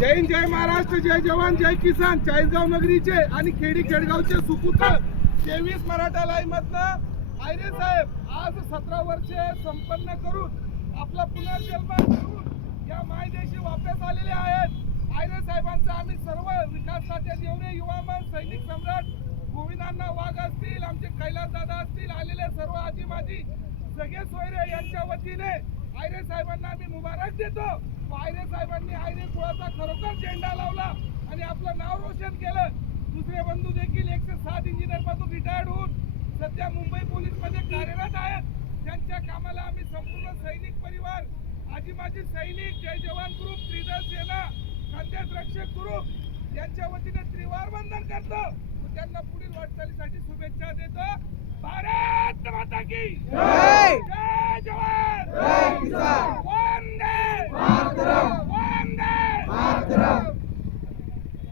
जय हिंद जय महाराष्ट्र जय जवान जय किसान. चाळीसगाव नगरीचे आणि खेडी खेडगावचे सुपुत्र तेवीस मराठा लाई मधनं आयरे साहेब आज सतरा वर्षे संपन्न करून आपला पुनर्जन्म करून या मायदेशी वापस आलेले आहेत. आयरे साहेबांचा आम्ही सर्व विकास खात्यात एवढे युवा मन सैनिक सम्राट गोविंदांना वाघ असतील आमचे कैलास दादा असतील आलेले सर्व आजी माजी सगळे सोयरे यांच्या वतीने आयरे साहेबांना आम्ही मुबारक देतो. आयरे साहेबांनी आयरे कुळाचा खरोखर झेंडा लावला आणि आपलं नाव रोशन केलं. दुसरे बंधू देखील एकशे सात इंजिनियरपासून रिटायर्ड होऊन सध्या मुंबई पोलीसमध्ये कार्यरत आहेत. त्यांच्या कामाला आम्ही संपूर्ण सैनिक परिवार आजी माजी सैनिक जय जवान ग्रुप त्रिदल सेना खांद्यात रक्षक ग्रुप यांच्या वतीने त्रिवार वंदन करतो. त्यांना पुढील वाटचालीसाठी शुभेच्छा देतो. भारत माता की जय!